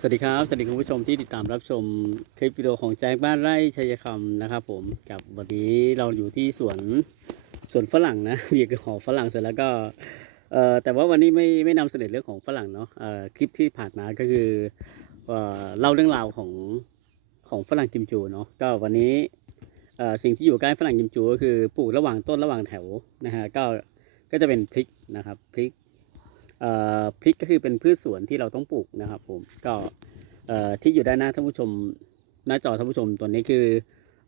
สวัสดีครับ สวัสดีคุณผู้ชมที่ติดตามรับชมคลิปวิดีโอของแจ็คบ้านไร่ชัยคำนะครับผมกับวันนี้เราอยู่ที่สวนสวนฝรั่งนะมีกระหอฝรั่งเสร็จแล้วก็เอ่อแต่ว่าวันนี้ไม่ไม่นำเสนอเรื่องของฝรั่งเนาะเอ่อคลิปที่ผ่านมาก็คือเอ่อเล่าเรื่องราวของของฝรั่งกิมจูเนาะก็วันนี้เอ่อสิ่งที่อยู่ใกล้ฝรั่งกิมจูก็คือปลูกระหว่างต้นระหว่างแถวนะฮะก็ก็จะเป็นพริกนะครับพริก พริกก็คือเป็นพืชสวนที่เราต้องปลูกนะครับ ผมก็ที่อยู่ด้านหน้าท่านผู้ชม หน้าจอท่านผู้ชมตัวนี้คือ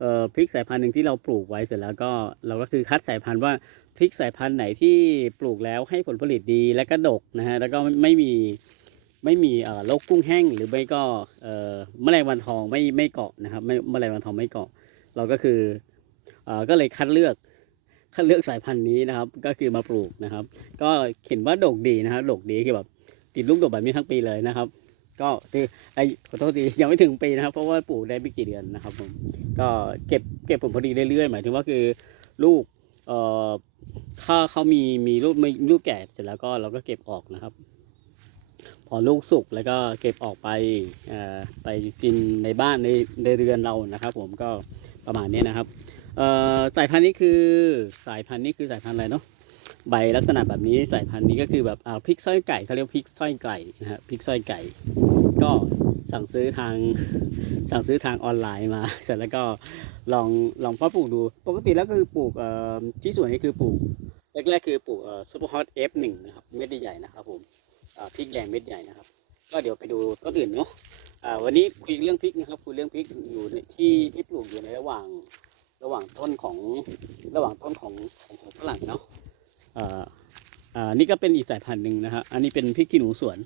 อพริกสายพันธุ์หนึ่งที่เราปลูกไว้เสร็จแล้วก็เราก็คือคัดสายพันธุ์ว่าพริกสายพันธุ์ไหนที่ปลูกแล้วให้ผลผลิตดีและก็ดกนะฮะแล้วก็ไม่มีไม่มีโรคกุ้งแห้ง หรือไม่ก็เอ่อแมลงวันทองไม่ไม่เกาะนะครับไม่แมลงวันทองไม่เกาะ เราก็คืออก็เลยคัดเลือก คัดเลือกสายพันธุ์นี้นะครับ ก็คือมาปลูกนะครับ ก็เห็นว่าดกดีนะครับดกดีคือแบบติดลูกดกแบบนี้ทั้งปีเลยนะครับ ก็คือไอขอโทษทียังไม่ถึงปีนะครับ เพราะว่าปลูกได้ไม่กี่เดือนนะครับผมก็เก็บเก็บผลผลิตเรื่อยๆหมายถึงว่าคือลูกเอ่อถ้าเขามีมีลูกไม่ลูกแก่เสร็จแล้วก็เราก็เก็บออกนะครับ พอลูกสุกแล้วก็เก็บออกไปเอ่อไปกินในบ้านในในเรือนเรานะครับ ผมก็ประมาณนี้นะครับ เอ่อสายพันธุ์นี้คือสายพันธุ์นี้คือสายพันธุ์อะไรเนาะใบลักษณะแบบนี้สายพันธุ์นี้ก็คือแบบอ่าพริกสร้อยไก่เขาเรียกพริกสร้อยไก่นะฮะพริกสร้อยไก่ ก็สั่งซื้อทางสั่งซื้อทางออนไลน์มาเสร็จแล้วก็ลองลองเพาะปลูกดู ปกติแล้วก็คือปลูกเอ่อที่สวนนี้คือปลูกแรกๆคือปลูกเอ่อซูเปอร์ฮอตเอฟหนึ่งนะครับเม็ดใหญ่ๆนะครับผมอ่าพริกแดงเม็ดใหญ่นะครับ ก็เดี๋ยวไปดูต้นอื่นเนาะอ่าวันนี้คุยเรื่องพริกนะครับคุยเรื่องพริกอยู่ที่ที่ปลูกอยู่ในระหว่าง ระหว่างต้นของระหว่างต้นของของฝรั่งเนาะอ่าอ่านี่ก็เป็นอีกสายพันธุ์หนึ่งนะฮะอันนี้เป็นพริกขี้หนูสวน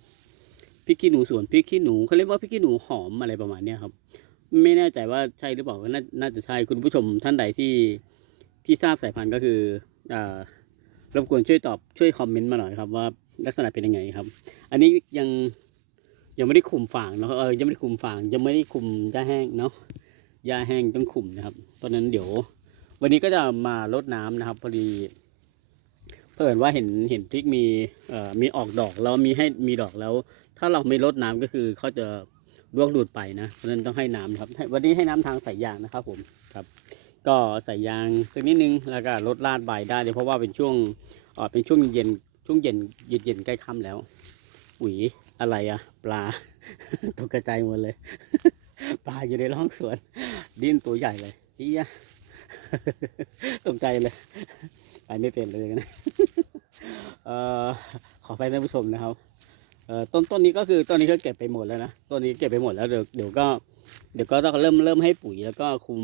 พริกขี้หนูสวนพริกขี้หนูเขาเรียกว่าพริกขี้หนูหอมอะไรประมาณเนี้ยครับ ไม่แน่ใจว่าใช่หรือเปล่านาน่าจะใช่คุณผู้ชมท่านใดที่ที่ทราบสายพันธุ์ก็คืออ่ารบกวนช่วยตอบช่วยคอมเมนต์มาหน่อยครับว่าลักษณะเป็นยังไงครับ อันนี้ยังยังไม่ได้คุมฝางเนาะเออยังไม่ได้คุมฝางยังไม่ได้คุมหญ้าแห้งเนาะ หญ้าแห้งต้องคุมนะครับเพราะนั้นเดี๋ยว วันนี้ก็จะมารดน้ำนะครับ พอดีเพิ่นว่าเห็นเห็นพริกมีเอ่อมีออกดอกแล้วมีให้มีดอกแล้ว ถ้าเราไม่รดน้ำก็คือเขาจะร่วงหลุดไปนะเพราะนั้นต้องให้น้ำครับ วันนี้ให้น้ำทางสายยางนะครับ ผมครับ ก็ใสายางสักนิดนึงแล้วก็ลดลาดใบได้เลยเพราะว่าเป็นช่วงเออเป็นช่วงเย็นช่วงเย็นเย็นเย็นใกล้ค่ำแล้วอุ๋ยอะไรอะปลาตกกระจายหมดเลย ปลาอยู่ในร่องสวน ดิ้นตัวใหญ่เลยเฮียตกใจเลย ไปไม่เป็นเลยนะเออขอไปท่านผู้ชมนะครับเออต้นต้นนี้ก็คือต้นนี้ก็เก็บไปหมดแล้วนะต้นนี้เก็บไปหมดแล้วเดี๋ยวเดี๋ยวก็เดี๋ยวก็ต้องเริ่มเริ่มให้ปุ๋ยแล้วก็คุม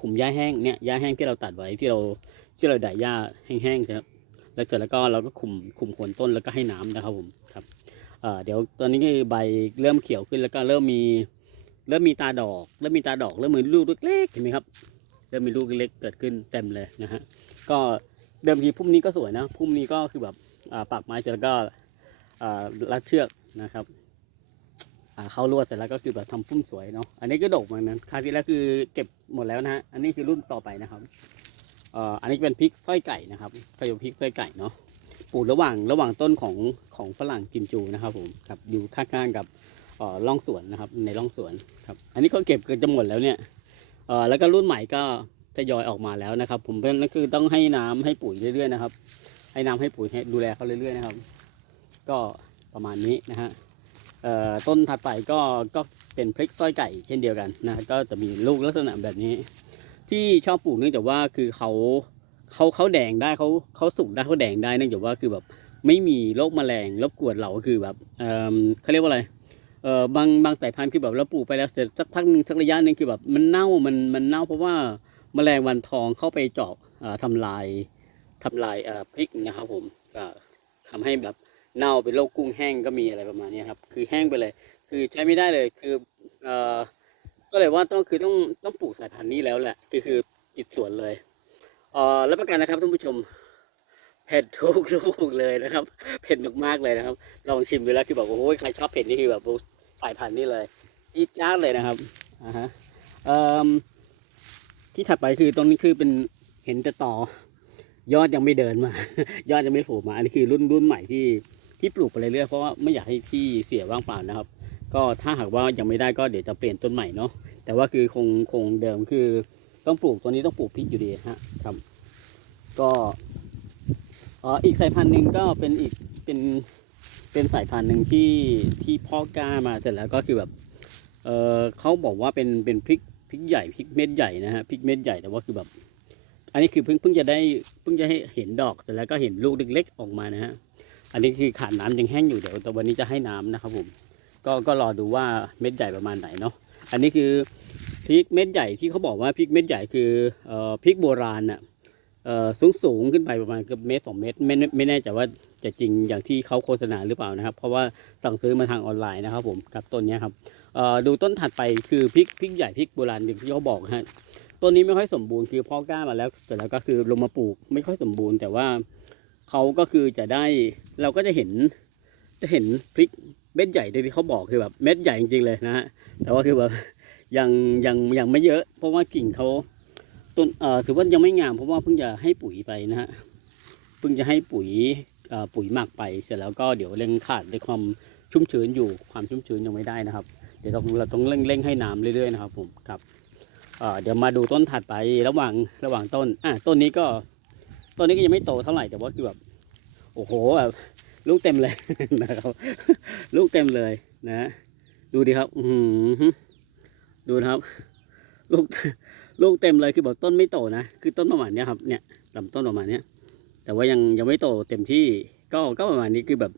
คุมหญ้าแห้งเนี่ยหญ้าแห้งที่เราตัดไว้ที่เราที่เราด่าหญ้าแห้งๆครับแล้วเสร็จแล้วก็เราก็คุมคุมโคนต้นแล้วก็ให้น้ำนะครับผมครับเออเดี๋ยวตอนนี้ใบเริ่มเขียวขึ้นแล้วก็เริ่มมี เริ่มมีตาดอกเริ่มมีตาดอกเริ่มมีลูกเล็กๆเห็นไหมครับเริ่มมีลูกเล็กเกิดขึ้นเต็มเลยนะฮะก็เดิมทีพุ่มนี้ก็สวยนะพุ่มนี้ก็คือแบบปักไม้เสร็จแล้วก็รัดเชือกนะครับเข้าลวดเสร็จแล้วก็คือแบบทำพุ่มสวยเนาะอันนี้ก็ดกเหมือนนั้นคราวที่แล้วคือเก็บหมดแล้วนะฮะอันนี้คือรุ่นต่อไปนะครับอันนี้เป็นพริกสร้อยไก่นะครับก็อยู่พริกสร้อยไก่เนาะปลูกระหว่างระหว่างต้นของของฝรั่งกิมจูนะครับผมครับอยู่ข้างๆกับ ร่องสวนนะครับ ในร่องสวนครับ อันนี้ก็เก็บเกินจะหมดแล้วเนี่ยเออแล้วก็รุ่นใหม่ก็ทยอยออกมาแล้วนะครับ ผมเป็นนั่นคือต้องให้น้ำให้ปุ๋ยเรื่อยๆนะครับ ให้น้ำให้ปุ๋ยให้ดูแลเขาเรื่อยๆนะครับ ก็ประมาณนี้นะฮะต้นถัดไปก็ก็เป็นพริกสร้อยไก่เช่นเดียวกันนะก็จะมีลูกลักษณะแบบนี้ ที่ชอบปลูกเนื่องจากว่าคือเขาเขาเขาแดงได้เขาเขาสุกได้เขาแดงได้เนื่องจากว่าคือแบบไม่มีโรคแมลงรบกวนเราก็คือแบบเออเขาเรียกว่าอะไร เออบางบางสายพันธุ์คือแบบเราปลูกไปแล้วเสร็จสักพักหนึ่งสักระยะหนึ่งคือแบบมันเน่ามันมันเน่าเพราะว่าแมลงวันทองเข้าไปเจาะอ่อทำลายทำลายเอ่อพริกนะครับผมก็ทำให้แบบเน่าเป็นโรคกุ้งแห้งก็มีอะไรประมาณนี้ครับคือแห้งไปเลย คือใช้ไม่ได้เลยคือเอ่อก็เลยว่าต้องคือต้องต้องปลูกสายพันธุ์นี้แล้วแหละคือคือติดสวนเลยเอ่อรับประกันนะครับท่านผู้ชมเผ็ดทุกลูกเลยนะครับ เผ็ดมากๆเลยนะครับ ลองชิมดูแล้วคือแบบโอ้ยใครชอบเผ็ดนี่คือแบบ สายพันธุ์นี้เลยจี๊ดจ้าดเลยนะครับอ่าฮะที่ถัดไปคือตรงนี้คือเป็นเห็นแต่ต่อยอดยังไม่เดินมา ยอดยังไม่โผล่มา อันนี้คือรุ่นรุ่นใหม่ที่ที่ปลูกไปเรื่อยๆเพราะว่าไม่อยากให้ที่เสียว่างเปล่านะครับ ก็ถ้าหากว่ายังไม่ได้ก็เดี๋ยวจะเปลี่ยนต้นใหม่เนาะแต่ว่าคือคงคงเดิมคือต้องปลูกตัวนี้ต้องปลูกพริกอยู่ดีฮะครับ ก็อ่ออีกสายพันธุ์หนึ่งก็เป็นอีกเป็น เป็นสายพันธุ์หนึ่งที่ที่พ่อกล้ามาเสร็จแล้วก็คือแบบเออเขาบอกว่าเป็นเป็นพริกพริกใหญ่พริกเม็ดใหญ่นะฮะพริกเม็ดใหญ่แต่ว่าคือแบบ อันนี้คือเพิ่งเพิ่งจะได้เพิ่งจะให้เห็นดอกเสร็จแล้วก็เห็นลูกเล็กๆออกมานะฮะอันนี้คือขาดน้ำยังแห้งอยู่เดี๋ยวแต่วันนี้จะให้น้ำนะครับผมก็ก็รอดูว่าเม็ดใหญ่ประมาณไหนเนาะอันนี้คือพริกเม็ดใหญ่ที่เขาบอกว่าพริกเม็ดใหญ่คือเอ่อพริกโบราณน่ะเอ่อ สูงสูงขึ้นไปประมาณเกือบเมตรสองเมตรไม่แน่ไม่แน่ใจว่าจะจริงอย่างที่เขาโฆษณาหรือเปล่านะครับ เพราะว่าสั่งซื้อมาทางออนไลน์นะครับผมกับต้นนี้ครับดูต้นถัดไปคือพริกพริกใหญ่พริกโบราณอย่างที่เขาบอกฮะต้นนี้ไม่ค่อยสมบูรณ์คือพ่อกล้ามาแล้วเสร็จแล้วก็คือลงมาปลูกไม่ค่อยสมบูรณ์ แต่ว่าเขาก็คือจะได้เราก็จะเห็นจะเห็นพริกเม็ดใหญ่ที่เขาบอกคือแบบเม็ดใหญ่จริงๆเลยนะฮะแต่ว่าคือแบบยังยังยังไม่เยอะ เพราะว่ากิ่งเขา ต้นถือว่ายังไม่งามเพราะว่าเพิ่งจะให้ปุ๋ยไปนะฮะเพิ่งจะให้ปุ๋ยปุ๋ยหมักไปเสร็จแล้วก็เดี๋ยวเร่งขาดด้วยความชุ่มชื้นอยู่ความชุ่มชื้นยังไม่ได้นะครับ เดี๋ยวเราเราต้องเร่งเร่งให้น้ำเรื่อยๆนะครับผมครับเดี๋ยวมาดูต้นถัดไประหว่างระหว่างต้นอะต้นนี้ก็ต้นนี้ก็ยังไม่โตเท่าไหร่แต่ว่าคือแบบโอ้โหแบบลูกเต็มเลยนะครับลูกเต็มเลยนะ ดูดิครับ อืดูนะครับ ลูก ลูกเต็มเลยคือบอกต้นไม่โตนะคือต้นประมาณนี้ครับเนี่ยลำต้นประมาณนี้แต่ว่ายังยังไม่โตเต็มที่ก็ก็ประมาณนี้คือแบบ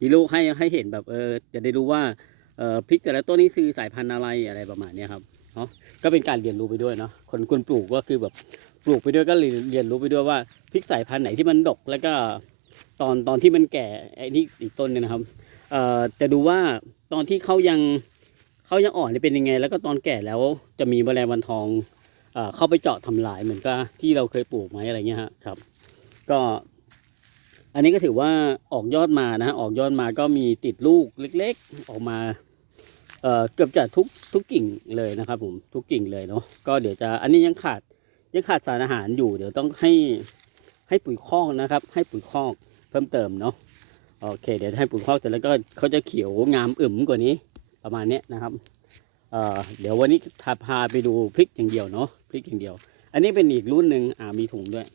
มีลูกให้ให้เห็นแบบเออจะได้รู้ว่าเออพริกแต่ละต้นนี้คือสายพันธุ์อะไรอะไรประมาณนี้ครับเนาะก็เป็นการเรียนรู้ไปด้วยเนาะคนคนปลูกก็คือแบบปลูกไปด้วยก็เรียนเรียนรู้ไปด้วยว่าพริกสายพันธุ์ไหนที่มันดกแล้วก็ตอนตอนที่มันแก่ไอ้นี่อีกต้นเนี่ยนะครับเอ่อจะดูว่าตอนที่เขายังเขายังอ่อนเนี่ยเป็นยังไง แล้วก็ตอนแก่แล้วจะมีแมลงวันทอง เข้าไปเจาะทำลายเหมือนกับที่เราเคยปลูกไหมอะไรเงี้ยครับ ก็ อันนี้ก็ถือว่าออกยอดมานะฮะออกยอดมาก็มีติดลูกเล็ก ๆ ออกมาเเกือบจะทุกทุกกิ่งเลยนะครับผมทุกกิ่งเลยเนาะก็เดี๋ยวจะอันนี้ยังขาดยังขาดสารอาหารอยู่ เดี๋ยวต้องให้ให้ปุ๋ยคอกนะครับ ให้ปุ๋ยคอกเพิ่มเติมเนาะโอเค เดี๋ยวให้ปุ๋ยคอกเสร็จแล้วก็เขาจะเขียวงามอึมกว่านี้ประมาณนี้นะครับ เดี๋ยววันนี้พาพาไปดูพริกอย่างเดียวเนาะพริกอย่างเดียว อันนี้เป็นอีกรุ่นหนึ่งอ่ามีถุงด้วย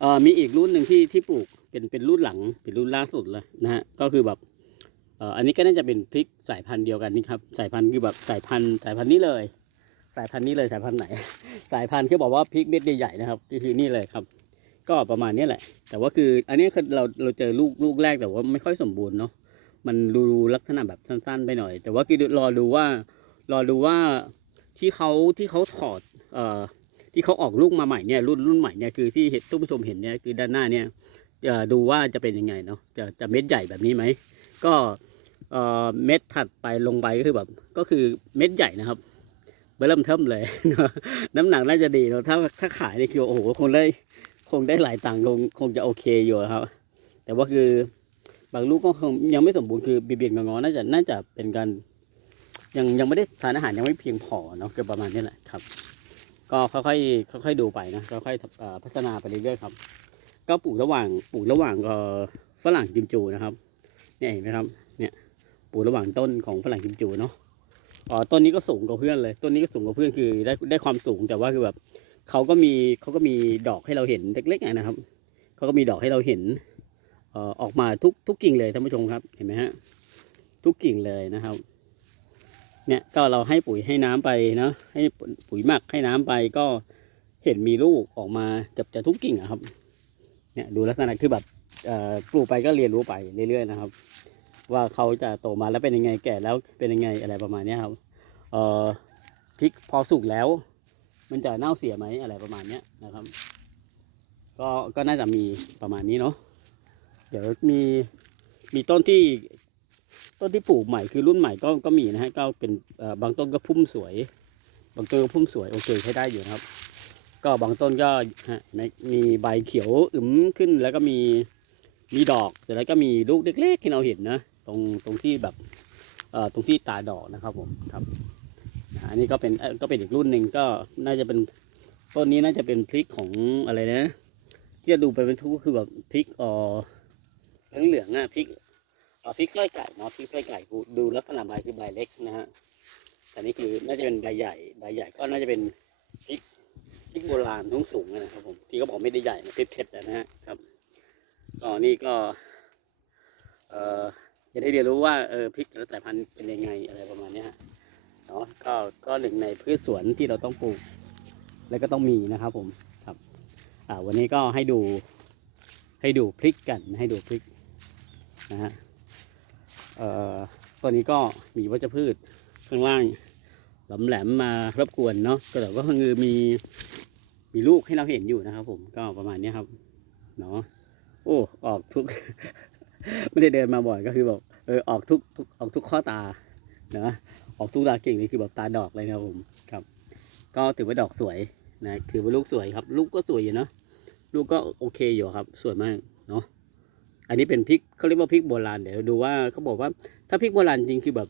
เอ่อมีอีกรุ่นหนึ่งที่ที่ปลูกเป็นเป็นรุ่นหลังเป็นรุ่นล่าสุดเลยนะฮะก็คือแบบเอ่ออันนี้ก็น่าจะเป็นพริกสายพันธุ์เดียวกันนี่ครับสายพันธุ์คือแบบสายพันธุ์สายพันธุ์นี้เลย สายพันธุ์นี้เลยสายพันธุ์ไหน สายพันธุ์คือบอกว่าพริกเม็ดใหญ่ๆนะครับก็คือนี่เลยครับ ก็ประมาณนี้แหละ แต่ว่าคืออันนี้คือเราเราเจอลูกลูกแรกแต่ว่าไม่ค่อยสมบูรณ์เนาะมันดูลักษณะแบบสั้นๆ ไปหน่อย แต่ว่าคือรอดูว่า รอดูว่าที่เขาที่เขาถอดเอ่อที่เขาออกลูกมาใหม่เนี่ยรุ่นรุ่นใหม่เนี่ยคือที่เห็นทุกผู้ชมเห็นเนี่ยคือด้านหน้าเนี่ยจะดูว่าจะเป็นยังไงเนาะจะจะเม็ดใหญ่แบบนี้ไหมก็เอ่อเม็ดถัดไปลงไปก็คือแบบก็คือเม็ดใหญ่นะครับเบิ่มเทิมเลย น้ำหนักน่าจะดีเนาะถ้าถ้าขายนี่คือโอ้โหคงได้คงได้หลายตังค์คงคงจะโอเคอยู่ครับ แต่ว่าคือบางลูกก็คงยังไม่สมบูรณ์คือเบียดๆงอๆน่าจะน่าจะเป็นการ ยังยังไม่ได้ทานอาหารยังไม่เพียงพอเนาะคือประมาณนี้แหละครับ ก็ค่อยๆค่อยๆดูไปนะค่อยๆพัฒนาไปเรื่อยๆครับ ก็ปลูกระหว่างปลูกระหว่างฝรั่งกิมจูนะครับ เนี่ยเห็นไหมครับ เนี่ยปลูกระหว่างต้นของฝรั่งกิมจูเนาะอ๋อต้นนี้ก็สูงกว่าเพื่อนเลยต้นนี้ก็สูงกว่าเพื่อนคือได้ได้ความสูงแต่ว่าคือแบบเขาก็มีเขาก็มีดอกให้เราเห็นเล็กๆนะครับเขาก็มีดอกให้เราเห็นออกมาทุกทุกกิ่งเลยท่านผู้ชมครับเห็นไหมฮะทุกกิ่งเลยนะครับ เนี่ยก็เราให้ปุ๋ยให้น้ำไปเนาะให้ปุ๋ยหมักให้น้ำไปก็เห็นมีลูกออกมาเกือบจะทุกกิ่งอะครับ เนี่ยดูลักษณะคือแบบปลูกไปก็เรียนรู้ไปเรื่อย ๆ นะครับ ว่าเขาจะโตมาแล้วเป็นยังไงแก่แล้วเป็นยังไงอะไรประมาณนี้ครับเอ่อพริกพอสุกแล้ว มันจะเน่าเสียไหมอะไรประมาณนี้นะครับ ก็ก็น่าจะมีประมาณนี้เนาะเดี๋ยวมีมีต้นที่ ต้นที่ปลูกใหม่คือรุ่นใหม่ก็ก็มีนะฮะก็เป็นบางต้นก็พุ่มสวย บางต้นก็พุ่มสวยโอเคใช้ได้อยู่นะครับ ก็บางต้นก็ฮะมีใบเขียวอึมขึ้นแล้วก็มีมีดอกแต่แล้วก็มีลูกเล็กๆที่เราเห็นนะ ตรงตรงที่แบบเอ่อตรงที่ตาดอกนะครับผมครับอันนี้ก็เป็นก็เป็นอีกรุ่นหนึ่งก็น่าจะเป็นต้นนี้น่าจะเป็นพริกของอะไรนะ ที่จะดูไปเป็นทุกคือแบบพริกอ่อเหลืองๆอะพริก พริกสร้อยไก่เนาะพริกสร้อยไก่ดูลักษณะใบคือใบเล็กนะฮะแต่นี่คือน่าจะเป็นใบใหญ่ใบใหญ่ก็น่าจะเป็นพริกพริกโบราณทุ่งสูงนะครับผมที่เขาบอกไม่ได้ใหญ่นะเพชรๆนะฮะครับก็นี่ก็ เอ่อจะได้เรียนรู้ว่าเออพริกแต่ละสายพันธุ์เป็นยังไงอะไรประมาณนี้ฮะเนาะก็ก็หนึ่งในพืชสวนที่เราต้องปลูก แล้วก็ต้องมีนะครับผมครับอ่าวันนี้ก็ให้ดูให้ดูพริกกันให้ดูพริกนะฮะ ตัวนี้ก็มีวัชพืชข้างล่างหลำแหลมมารบกวนเนาะก็แต่ว่าคือมีมีลูกให้เราเห็นอยู่นะครับ ผมก็ประมาณนี้ครับเนาะโอ้ออกทุก ไม่ได้เดินมาบ่อยก็คือแบบเออออกทุกทุกออกทุกข้อตานะออกทุกตาเก่งนี่คือแบบตาดอกเลยนะครับผมครับ ก็ถือว่าดอกสวยนะถือว่าลูกสวยครับ ลูกก็สวยอยู่เนาะลูกก็โอเคอยู่ครับ สวยมากเนาะ อันนี้เป็นพริกเขาเรียกว่าพริกโบราณเดี๋ยวดูว่าเขาบอกว่าถ้าพริกโบราณจริงคือแบบ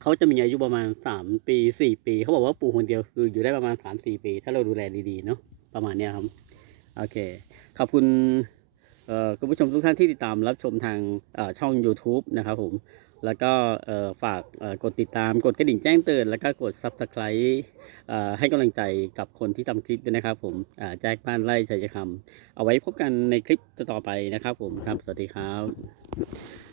เขาจะมีอายุประมาณสามปีสี่ปี เขาบอกว่าปลูกคนเดียวคืออยู่ได้ประมาณสามสี่ปี ถ้าเราดูแลดีๆเนาะประมาณเนี้ยครับโอเคขอบคุณคุณผู้ชมทุกท่านที่ติดตามรับชมทางช่อง YouTube นะครับผม แล้วก็ฝากกดติดตามกดกระดิ่งแจ้งเตือน แล้วก็กด Subscribe ให้กำลังใจกับคนที่ทำคลิปด้วยนะครับผมแจ็คบ้านไร่ชัยคำเอาไว้พบกันในคลิปต่อไปนะครับผมครับ สวัสดีครับ